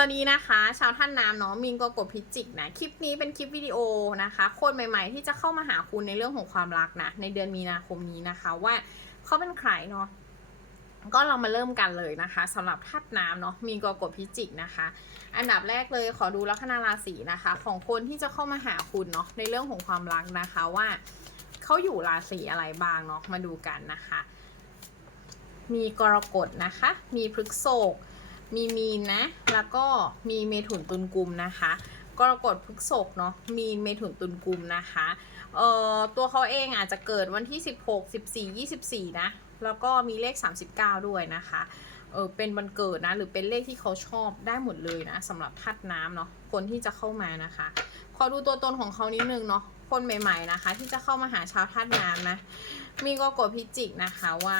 วัสดีนะคะ ชาวท่านน้ำเนาะมินกกดพิจิกนะ คลิปนี้เป็นคลิปวิดีโอนะคะ คนใหม่ๆ ที่จะเข้ามาหาคุณในเรื่องของความรักนะ ในเดือนมีนาคมนี้นะคะ ว่าเขาเป็นใครเนาะก็เรามาเริ่มกันเลยนะคะสำหรับธาตุน้ำเนาะมีก็กดพิจิกนะคะ อันดับแรกเลยขอดูลัคนาราศีนะคะ ของคนที่จะเข้ามาหาคุณเนาะในเรื่องของความรักนะคะว่าเขาอยู่ราศีอะไรบ้างเนาะมาดูกันนะคะ มีกรกฎนะคะ มีพฤกษภ มีมีนนะ แล้วก็มีเมถุนตุลกุมนะคะกรกฎพฤกษภเนาะมีนเมถุนตุลกุมนะคะเอ่อตัวเขาเองอาจจะเกิดวันที่ 16 14 24 นะ แล้วก็มีเลข 39 ด้วยนะคะเออเป็นวันเกิดนะ หรือเป็นเลขที่เขาชอบได้หมดเลยนะสำหรับธาตุน้ำเนาะคนที่จะเข้ามานะคะ ขอดูตัวตนของเขานิดนึงเนาะคนใหม่ ๆนะคะ ที่จะเข้ามาหาชาวธาตุน้ำนะ มีกรกฎพิจิกนะคะว่า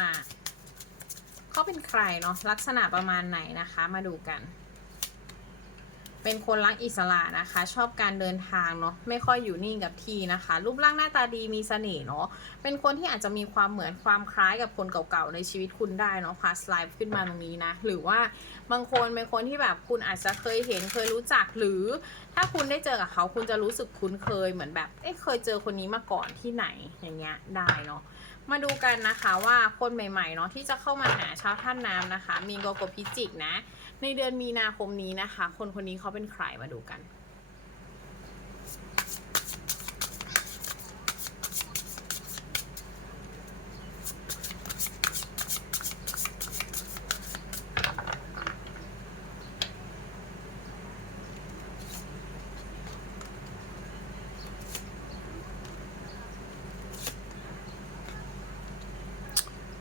เขาเป็นใครเนาะลักษณะประมาณไหนนะคะมาดูกัน เป็นคนรักอิสระนะคะ ชอบการเดินทางเนาะไม่ค่อยอยู่นิ่งกับที่นะคะ รูปร่างหน้าตาดีมีเสน่ห์เนาะเป็นคนที่อาจจะมีความเหมือนความคล้ายกับคนเก่าๆในชีวิตคุณได้เนาะพาสไลฟ์ขึ้นมาตรงนี้นะ หรือว่าบางคนเป็นคนที่แบบคุณอาจจะเคยเห็นเคยรู้จักหรือ ถ้าคุณได้เจอกับเขาคุณจะรู้สึกคุ้นเคยเหมือนแบบเอ๊ะเคยเจอคนนี้มาก่อนที่ไหนอย่างเงี้ยได้เนาะ มาดูกันนะคะว่าคนใหม่ๆเนาะที่จะเข้ามาหาชาวท่านน้ำนะคะ มีโกโกพิจิกนะ ในเดือนมีนาคมนี้นะคะ คนคนนี้เขาเป็นใครมาดูกัน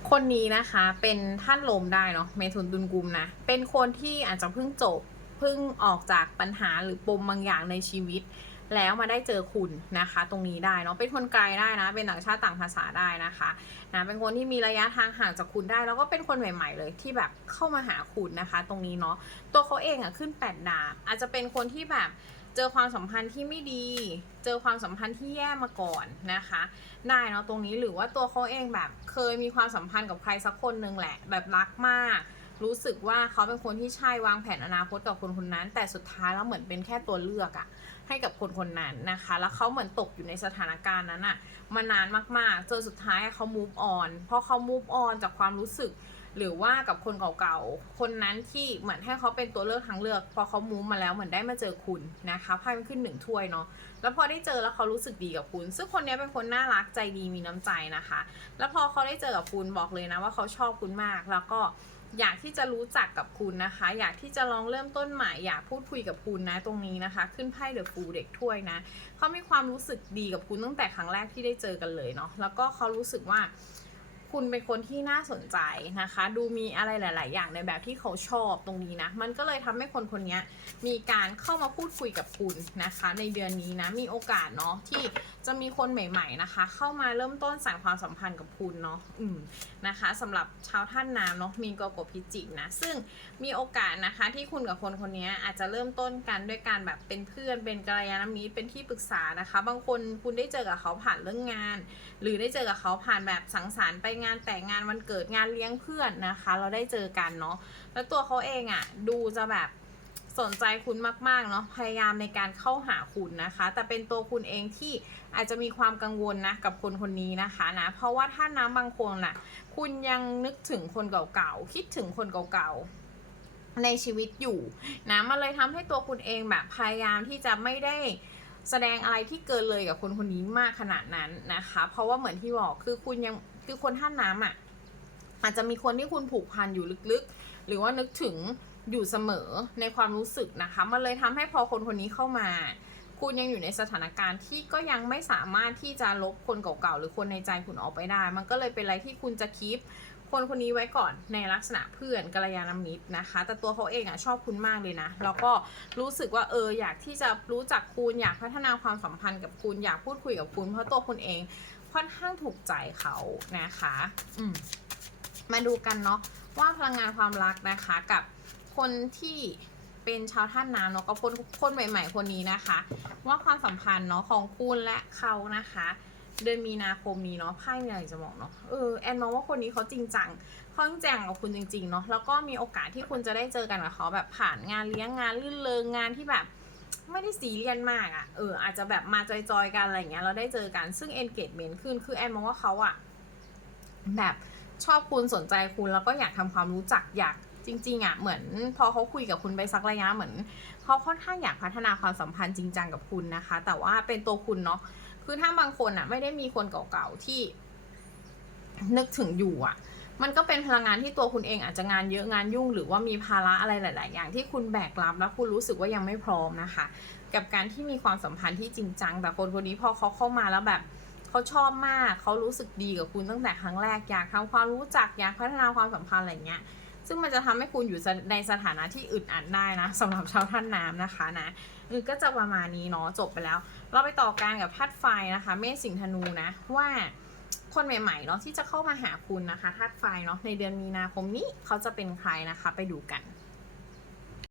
คนนี้นะคะเป็นท่านลมได้เนาะเมถุนตุลกุมนะ เป็นคนที่อาจจะเพิ่งจบเพิ่งออกจากปัญหาหรือปมบางอย่างในชีวิต แล้วมาได้เจอคุณนะคะ ตรงนี้ได้เนาะเป็นคนไกลได้นะ เป็นต่างชาติต่างภาษาได้นะคะนะเป็นคนที่มีระยะทางห่างจากคุณได้ แล้วก็เป็นคนใหม่ ๆ เลยที่แบบเข้ามาหาคุณนะคะ ตรงนี้เนาะตัวเขาเองอะ่ะขึ้นแปดดาบอาจจะเป็นคนที่แบบ เจอความสัมพันธ์ที่ไม่ดี เจอความสัมพันธ์ที่แย่มาก่อนนะคะได้เนาะตรงนี้หรือว่าตัวเขาเองแบบเคยมีความสัมพันธ์กับใครสักคนหนึ่งแหละ แบบรักมาก รู้สึกว่าเขาเป็นคนที่ใช่วางแผนอนาคตกับคนคนนั้น แต่สุดท้ายแล้วเหมือนเป็นแค่ตัวเลือกอะให้กับคนคนนั้นนะคะ แล้วเขาเหมือนตกอยู่ในสถานการณ์นั้นอะมานานมากๆจนสุดท้ายเขา move on เพอเขา move on จากความรู้สึก หรือว่ากับคนเก่าๆ คนนั้นที่เหมือนให้เขาเป็นตัวเลือกทางเลือก พอเขามูฟมาแล้วเหมือนได้มาเจอคุณนะคะไพ่มันขึ้นหนึ่งถ้วยเนาะแล้วพอได้เจอแล้วเขารู้สึกดีกับคุณ ซึ่งคนนี้เป็นคนน่ารักใจดีมีน้ำใจนะคะ แล้วพอเขาได้เจอกับคุณบอกเลยนะว่าเขาชอบคุณมากแล้วก็อยากที่จะรู้จักกับคุณนะคะ อยากที่จะลองเริ่มต้นใหม่อยากพูดคุยกับคุณนะ ตรงนี้นะคะ ขึ้นไพ่เดอะฟูเด็กถ้วยนะเขามีความรู้สึกดีกับคุณตั้งแต่ครั้งแรกที่ได้เจอกันเลยเนาะแล้วก็เขารู้สึกว่า คุณเป็นคนที่น่าสนใจนะคะ ดูมีอะไรหลาย ๆ อย่างในแบบที่เขาชอบตรงนี้นะ มันก็เลยทำให้คนคนนี้มีการเข้ามาพูดคุยกับคุณนะคะ ในเดือนนี้นะ มีโอกาสเนาะที่ จะมีคนใหม่ ๆนะคะ เข้ามาเริ่มต้นสานความสัมพันธ์กับคุณเนาะอืมนะคะสำหรับชาวท่านน้ำเนาะมีกกพิจิกนะ ซึ่งมีโอกาสนะคะที่คุณกับคนคนนี้อาจจะเริ่มต้นกันด้วยการแบบเป็นเพื่อนเป็นกัลยาณมิตรเป็นที่ปรึกษานะคะ บางคนคุณได้เจอกับเขาผ่านเรื่องงาน หรือได้เจอกับเขาผ่านแบบสังสรรค์ไปงานแต่งงานวันเกิดงานเลี้ยงเพื่อนนะคะ เราได้เจอกันเนาะแล้วตัวเขาเองอะ่ะดูจะแบบ สนใจคุณมากๆเนาะพยายามในการเข้าหาคุณนะคะ แต่เป็นตัวคุณเองที่อาจจะมีความกังวลนะกับคนคนนี้นะคะนะเพราะว่าถ้าน้ำบางคนน่ะ คุณยังนึกถึงคนเก่าๆคิดถึงคนเก่าๆในชีวิตอยู่นะมันเลยทำให้ตัวคุณเองแบบพยายามที่จะไม่ได้แสดงอะไรที่เกินเลยกับคนคนนี้มากขนาดนั้นนะคะ เพราะว่าเหมือนที่บอกคือคุณยังคือคนท่านน้ำอะอาจจะมีคนที่คุณผูกพันอยู่ลึกๆ หรือว่านึกถึง อยู่เสมอในความรู้สึกนะคะ มันเลยทำให้พอคนคนนี้เข้ามา คุณยังอยู่ในสถานการณ์ที่ก็ยังไม่สามารถที่จะลบคนเก่าๆหรือคนในใจคุณออกไปได้ มันก็เลยเป็นอะไรที่คุณจะคีปคนคนนี้ไว้ก่อนในลักษณะเพื่อนกัลยาณมิตรนะคะ แต่ตัวเขาเองอะชอบคุณมากเลยนะ แล้วก็รู้สึกว่าเอออยากที่จะรู้จักคุณอยากพัฒนาความสัมพันธ์กับคุณอยากพูดคุยกับคุณ เพราะตัวคุณเองค่อนข้างถูกใจเขานะคะ อืมมาดูกันเนาะว่าพลังงานความรักนะคะกับ คนที่เป็นชาวท่านน้ำเนาะกับคนคนใหม่ ๆ คนนี้นะคะ ว่าความสัมพันธ์เนาะของคุณและเขานะคะ เดือนมีนาคมนี้เนาะไพ่มีอะไรจะบอกเนาะเออแอนมองว่าคนนี้เขาจริงจังเขาจริงจังกับคุณจริงๆเนาะแล้วก็มีโอกาสที่คุณจะได้เจอกันกับเขาแบบผ่านงานเลี้ยงงานลื่นเริงงานที่แบบไม่ได้ซีเรียสมากอะ่ะ เออ อาจจะแบบมาจอยๆกันอะไรเงี้ย เราได้เจอกัน ซึ่ง engagement ขึ้น คือแอนมองว่าเขาอะแบบชอบคุณสนใจคุณแล้วก็อยากทำความรู้จักอยาก จริงๆอะเหมือนพอเขาคุยกับคุณไปสักระยะเหมือนเขาค่อนข้างอยากพัฒนาความสัมพันธ์จริงจังกับคุณนะคะ แต่ว่าเป็นตัวคุณเนาะคือถ้าบางคนอะ ไม่ได้มีคนเก่าๆที่นึกถึงอยู่อะ มันก็เป็นพลังงานที่ตัวคุณเองอาจจะงานเยอะงานยุ่ง หรือว่ามีภาระอะไรหลาย ๆ อย่างที่คุณแบกรับแล้วคุณรู้สึกว่ายังไม่พร้อมนะคะ กับการที่มีความสัมพันธ์ที่จริงจัง แต่คนคนนี้พอเขาเข้ามาแล้วแบบเขาชอบมากเขารู้สึกดีกับคุณตั้งแต่ครั้งแรกอยากทำความรู้จักอยากพัฒนาความสัมพันธ์อะไรเงี้ย ซึ่งมันจะทำให้คุณอยู่ในสถานะที่อึดอัดได้นะสำหรับชาวท่านน้ำนะคะนะก็จะประมาณนี้เนาะจบไปแล้ว เราไปต่อการกับธาตุไฟนะคะ เมษสิงธนูนะว่าคนใหม่ๆเนาะที่จะเข้ามาหาคุณนะคะธาตุไฟเนาะในเดือนมีนาคมนี้เขาจะเป็นใครนะคะ ไปดูกัน